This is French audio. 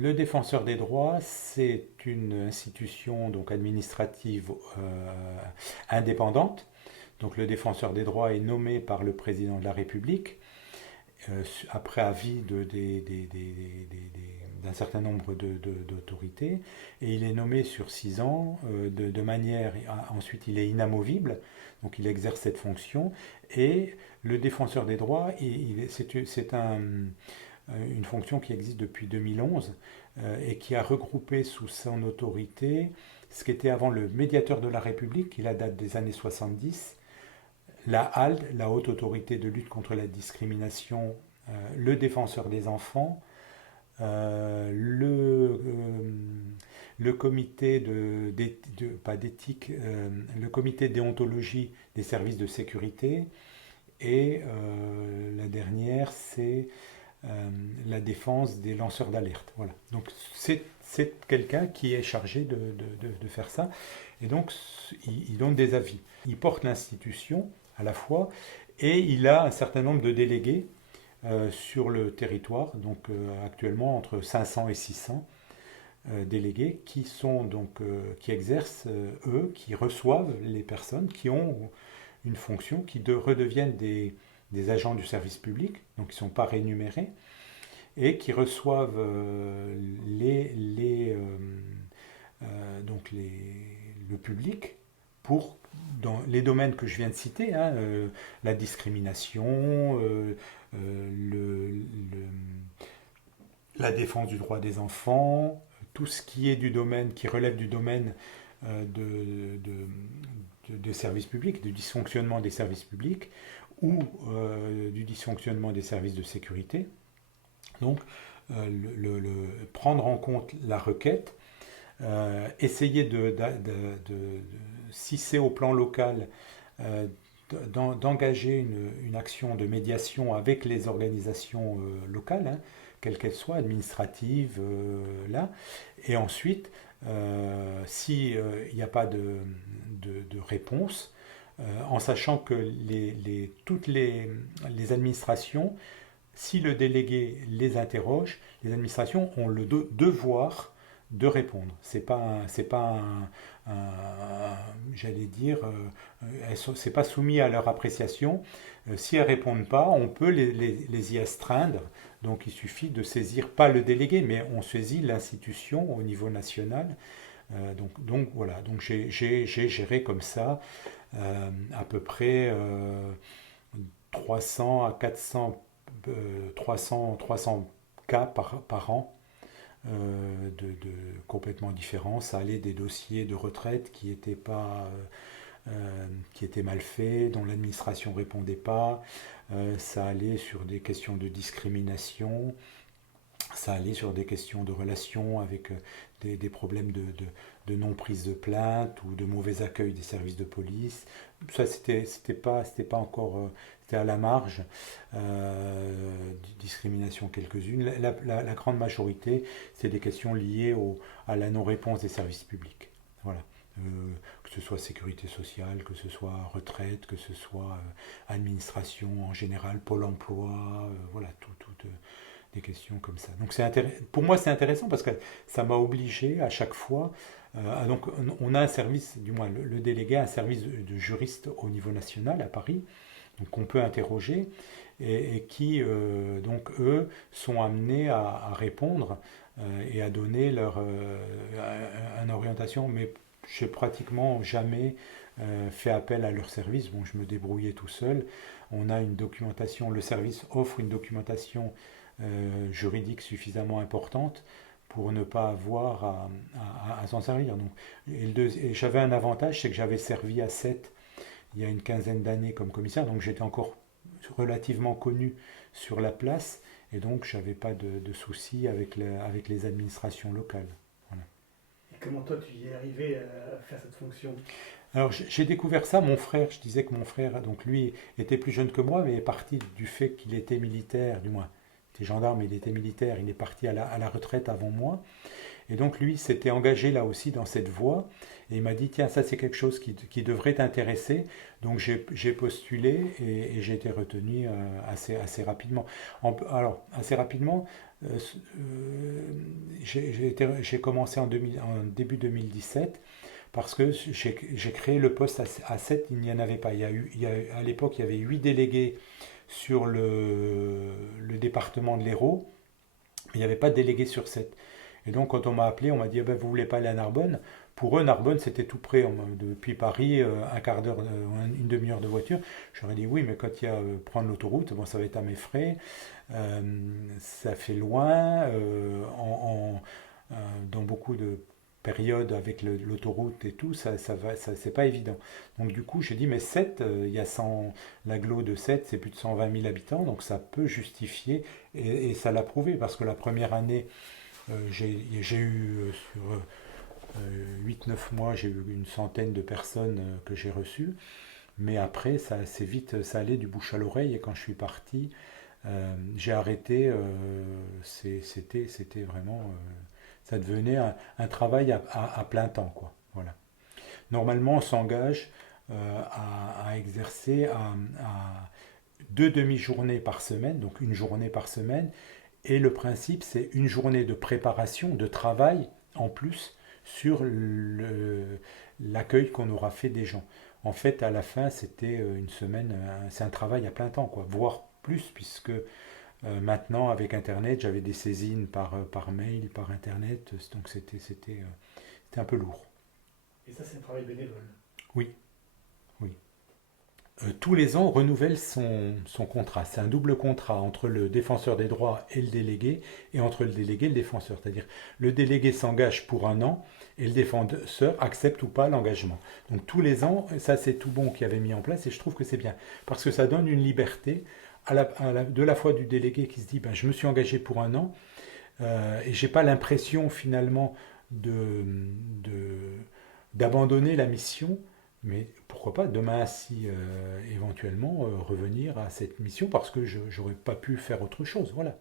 le défenseur des droits, c'est une institution donc administrative indépendante. Donc le défenseur des droits est nommé par le président de la République après avis d'un certain nombre d'autorités, et il est nommé sur 6 ans de manière, ensuite il est inamovible, donc il exerce cette fonction, et le défenseur des droits, c'est une fonction qui existe depuis 2011 et qui a regroupé sous son autorité ce qui était avant le médiateur de la République, qui la date des années 70, la HALD, la Haute Autorité de lutte contre la discrimination, le défenseur des enfants, le comité pas d'éthique, le comité de déontologie des services de sécurité, et la dernière, c'est la défense des lanceurs d'alerte. Voilà. Donc c'est quelqu'un qui est chargé de faire ça. Et donc il donne des avis. Il porte l'institution à la fois, et il a un certain nombre de délégués sur le territoire, donc actuellement entre 500 et 600 délégués qui exercent, eux, qui reçoivent les personnes qui ont une fonction, qui redeviennent des agents du service public, donc qui ne sont pas rémunérés, et qui reçoivent le public pour, dans les domaines que je viens de citer, hein, la discrimination, la défense du droit des enfants, tout ce qui est du domaine, qui relève du domaine de services publics, du dysfonctionnement des services publics, ou du dysfonctionnement des services de sécurité. Donc, prendre en compte la requête, essayer si c'est au plan local, d'engager une action de médiation avec les organisations locales, hein, quelles qu'elles soient, administratives, là, et ensuite, s'il n'y a pas de réponse, en sachant que toutes les administrations, si le délégué les interroge, les administrations ont le devoir de répondre. C'est pas j'allais dire, c'est pas soumis à leur appréciation. Si elles répondent pas, on peut les y astreindre. Donc il suffit de saisir pas le délégué, mais on saisit l'institution au niveau national. Donc voilà, donc j'ai géré comme ça à peu près 300 à 400 300 cas par an complètement différents. Ça allait des dossiers de retraite qui étaient mal faits, dont l'administration ne répondait pas. Ça allait sur des questions de discrimination. Ça allait sur des questions de relations avec des problèmes de non-prise de plainte ou de mauvais accueil des services de police. Ça, c'était pas encore, c'était à la marge, discrimination quelques-unes. La grande majorité, c'est des questions liées à la non-réponse des services publics. Voilà. Euh, que ce soit sécurité sociale, que ce soit retraite, que ce soit administration en général, Pôle emploi, voilà, des questions comme ça. Donc pour moi c'est intéressant parce que ça m'a obligé à chaque fois. Donc on a un service, du moins le délégué a un service de juriste au niveau national à Paris, donc on peut interroger et qui donc eux sont amenés à répondre et à donner une orientation, mais j'ai pratiquement jamais fait appel à leur service. Bon, je me débrouillais tout seul. On a une documentation, le service offre une documentation juridique suffisamment importante pour ne pas avoir à s'en servir. Donc, et j'avais un avantage, c'est que j'avais servi à 7 il y a une quinzaine d'années comme commissaire, donc j'étais encore relativement connu sur la place, et donc j'avais pas de soucis avec les administrations locales. Voilà. Et comment toi tu y es arrivé à faire cette fonction? Alors j'ai découvert ça, mon frère, je disais que mon frère, donc lui, était plus jeune que moi, mais est parti du fait qu'il était militaire, du moins, il était gendarme, il était militaire, il est parti à la retraite avant moi, Et donc lui s'était engagé là aussi dans cette voie. Et il m'a dit, tiens, ça c'est quelque chose qui devrait t'intéresser. Donc j'ai postulé et j'ai été retenu assez rapidement. Alors, assez rapidement, j'ai commencé en début 2017 parce que j'ai créé le poste à 7, il n'y en avait pas. À l'époque, il y avait 8 délégués sur le département de l'Hérault, mais il n'y avait pas de délégués sur 7. Et donc, quand on m'a appelé, on m'a dit, ah ben, vous voulez pas aller à Narbonne? Pour eux, Narbonne, c'était tout près. Depuis Paris, un quart d'heure, une demi-heure de voiture. J'aurais dit oui, mais quand il y a prendre l'autoroute, bon, ça va être à mes frais. Euh, Ça fait loin. Dans beaucoup de périodes avec l'autoroute et tout, c'est pas évident. Donc du coup, j'ai dit, mais 7, il y a 100, l'agglo de 7, c'est plus de 120 000 habitants, donc ça peut justifier, et ça l'a prouvé, parce que la première année, j'ai eu sur 8-9 mois, j'ai eu une centaine de personnes que j'ai reçues, mais après, ça assez vite, ça allait du bouche à l'oreille, et quand je suis parti, j'ai arrêté, c'était vraiment, ça devenait un travail à plein temps, quoi. Voilà. Normalement, on s'engage à exercer à 2 demi-journées par semaine, donc une journée par semaine, et le principe, c'est une journée de préparation, de travail en plus sur l'accueil qu'on aura fait des gens. En fait, à la fin, c'était une semaine, c'est un travail à plein temps, quoi, voire plus, puisque maintenant, avec Internet, j'avais des saisines par mail, par Internet, donc c'était un peu lourd. Et ça, c'est un travail bénévole. Oui, oui. Tous les ans, on renouvelle son contrat. C'est un double contrat entre le défenseur des droits et le délégué, et entre le délégué et le défenseur. C'est-à-dire, le délégué s'engage pour un an, et le défenseur accepte ou pas l'engagement. Donc tous les ans, ça c'est tout bon qui avait mis en place, et je trouve que c'est bien. Parce que ça donne une liberté de la fois du délégué qui se dit, ben, je me suis engagé pour un an, et j'ai pas l'impression finalement de- d'abandonner la mission, mais pourquoi pas demain, si éventuellement revenir à cette mission parce que je n'aurais pas pu faire autre chose. Voilà.